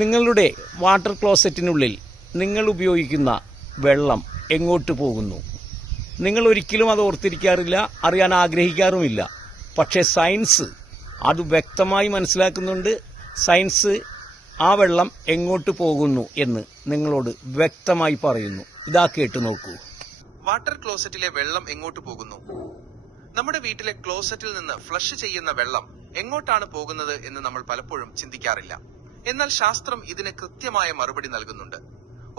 നിങ്ങളുടെ വാട്ടർ ക്ലോസറ്റിനുള്ളിൽ നിങ്ങൾ ഉപയോഗിക്കുന്ന വെള്ളം എങ്ങോട്ട് പോകുന്നു? നിങ്ങൾ ഒരിക്കലും അത് ഓർത്തിരിക്കാറില്ല, അറിയാൻ ആഗ്രഹിക്കാറുമില്ല. പക്ഷേ സയൻസ് അത് വ്യക്തമായി മനസ്സിലാക്കുന്നുണ്ട്. സയൻസ് ആ വെള്ളം എങ്ങോട്ട് പോകുന്നു എന്ന് നിങ്ങളോട് വ്യക്തമായി പറയുന്നു. ഇതാ കേട്ടു നോക്കൂ. വാട്ടർ ക്ലോസറ്റിലെ വെള്ളം എങ്ങോട്ട് പോകുന്നു? നമ്മുടെ വീട്ടിലെ ക്ലോസറ്റിൽ നിന്ന് ഫ്ലഷ് ചെയ്യുന്ന വെള്ളം എങ്ങോട്ടാണ് പോകുന്നത് എന്ന് നമ്മൾ പലപ്പോഴും ചിന്തിക്കാറില്ല. എന്നാൽ ശാസ്ത്രം ഇതിന് കൃത്യമായ മറുപടി നൽകുന്നുണ്ട്.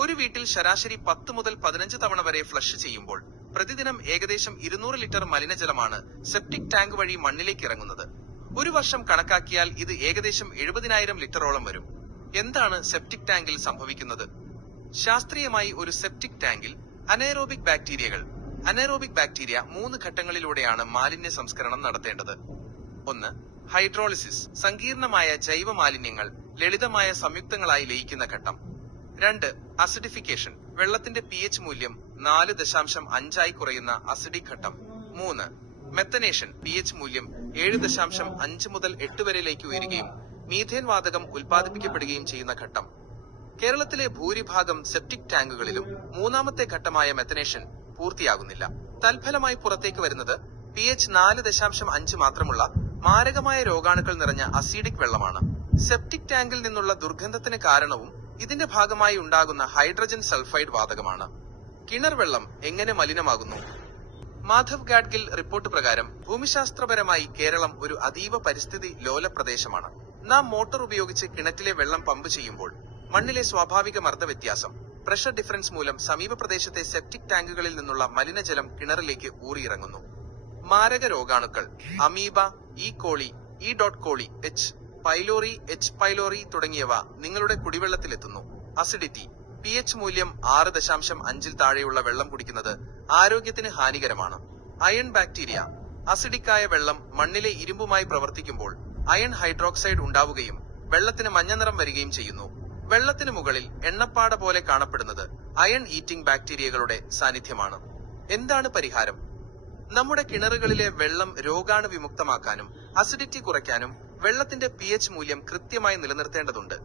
ഒരു വീട്ടിൽ ശരാശരി 10 മുതൽ 15 തവണ വരെ ഫ്ലഷ് ചെയ്യുമ്പോൾ പ്രതിദിനം ഏകദേശം 200 ലിറ്റർ മലിനജലമാണ് സെപ്റ്റിക് ടാങ്ക് വഴി മണ്ണിലേക്ക് ഇറങ്ങുന്നത്. ഒരു വർഷം കണക്കാക്കിയാൽ ഇത് ഏകദേശം 70,000 ലിറ്ററോളം വരും. എന്താണ് സെപ്റ്റിക് ടാങ്കിൽ സംഭവിക്കുന്നത്? ശാസ്ത്രീയമായി ഒരു സെപ്റ്റിക് ടാങ്കിൽ അനൈറോബിക് ബാക്ടീരിയ 3 ഘട്ടങ്ങളിലൂടെയാണ് മാലിന്യ സംസ്കരണം നടത്തേണ്ടത്. 1. ഹൈഡ്രോളിസിസ്, സങ്കീർണമായ ജൈവ മാലിന്യങ്ങൾ ലളിതമായ സംയുക്തങ്ങളായി ലയിക്കുന്ന ഘട്ടം. 2. അസിഡിഫിക്കേഷൻ, വെള്ളത്തിന്റെ pH മൂല്യം 4.5 ആയി കുറയുന്ന അസിഡിക് ഘട്ടം. 3. മെത്തനേഷൻ, pH മൂല്യം 7.5 മുതൽ 8 വരെയിലേക്ക് ഉയരുകയും മീഥേൻ വാതകം ഉൽപ്പാദിപ്പിക്കപ്പെടുകയും ചെയ്യുന്ന ഘട്ടം. കേരളത്തിലെ ഭൂരിഭാഗം സെപ്റ്റിക് ടാങ്കുകളിലും മൂന്നാമത്തെ ഘട്ടമായ മെത്തനേഷൻ പൂർത്തിയാകുന്നില്ല. തൽഫലമായി പുറത്തേക്ക് വരുന്നത് pH 4.5 മാത്രമുള്ള മാരകമായ രോഗാണുക്കൾ നിറഞ്ഞ അസിഡിക് വെള്ളമാണ്. സെപ്റ്റിക് ടാങ്കിൽ നിന്നുള്ള ദുർഗന്ധത്തിന് കാരണവും ഇതിന്റെ ഭാഗമായി ഉണ്ടാകുന്ന ഹൈഡ്രജൻ സൾഫൈഡ് വാതകമാണ്. കിണർ വെള്ളം എങ്ങനെ മലിനമാകുന്നു? മാധവ് ഗാഡ്ഗിൽ റിപ്പോർട്ട് പ്രകാരം ഭൂമിശാസ്ത്രപരമായി കേരളം ഒരു അതീവ പരിസ്ഥിതി ലോല പ്രദേശമാണ്. നാം മോട്ടോർ ഉപയോഗിച്ച് കിണറ്റിലെ വെള്ളം പമ്പ് ചെയ്യുമ്പോൾ മണ്ണിലെ സ്വാഭാവിക മർദ്ദ വ്യത്യാസം, പ്രഷർ ഡിഫറൻസ് മൂലം സമീപ പ്രദേശത്തെ സെപ്റ്റിക് ടാങ്കുകളിൽ നിന്നുള്ള മലിനജലം കിണറിലേക്ക് ഊറിയിറങ്ങുന്നു. മാരക രോഗാണുക്കൾ അമീബ, ഇ കോളി, കോളി, എച്ച് പൈലോറി തുടങ്ങിയവ നിങ്ങളുടെ കുടിവെള്ളത്തിലെത്തുന്നു. അസിഡിറ്റി, pH മൂല്യം 6.5 താഴെയുള്ള വെള്ളം കുടിക്കുന്നത് ആരോഗ്യത്തിന് ഹാനികരമാണ്. അയൺ ബാക്ടീരിയ, അസിഡിക്കായ വെള്ളം മണ്ണിലെ ഇരുമ്പുമായി പ്രവർത്തിക്കുമ്പോൾ അയൺ ഹൈഡ്രോക്സൈഡ് ഉണ്ടാവുകയും വെള്ളത്തിന് മഞ്ഞനിറം വരികയും ചെയ്യുന്നു. വെള്ളത്തിന് മുകളിൽ എണ്ണപ്പാട പോലെ കാണപ്പെടുന്നത് അയൺ ഈറ്റിംഗ് ബാക്ടീരിയകളുടെ സാന്നിധ്യമാണ്. എന്താണ് പരിഹാരം? നമ്മുടെ കിണറുകളിലെ വെള്ളം രോഗാണു വിമുക്തമാക്കാനും അസിഡിറ്റി കുറയ്ക്കാനും വെള്ളത്തിന്റെ pH മൂല്യം കൃത്യമായി നിലനിർത്തേണ്ടതുണ്ട്.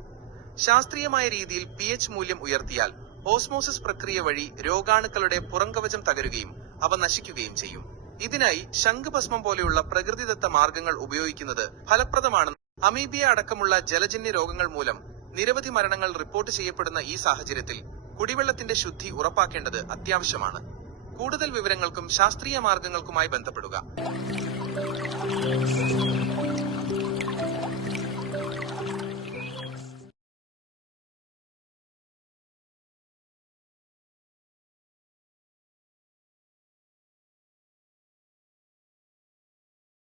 ശാസ്ത്രീയമായ രീതിയിൽ pH മൂല്യം ഉയർത്തിയാൽ ഓസ്മോസിസ് പ്രക്രിയ വഴി രോഗാണുക്കളുടെ പുറംകവചം തകരുകയും അവ നശിക്കുകയും ചെയ്യും. ഇതിനായി ശംഖുഭസ്മം പോലെയുള്ള പ്രകൃതിദത്ത മാർഗങ്ങൾ ഉപയോഗിക്കുന്നത് ഫലപ്രദമാണ്. അമീബിയ അടക്കമുള്ള ജലജന്യ രോഗങ്ങൾ മൂലം നിരവധി മരണങ്ങൾ റിപ്പോർട്ട് ചെയ്യപ്പെടുന്ന ഈ സാഹചര്യത്തിൽ കുടിവെള്ളത്തിന്റെ ശുദ്ധി ഉറപ്പാക്കേണ്ടത് അത്യാവശ്യമാണ്. കൂടുതൽ വിവരങ്ങൾക്കും ശാസ്ത്രീയ മാർഗങ്ങൾക്കുമായി ബന്ധപ്പെടുക.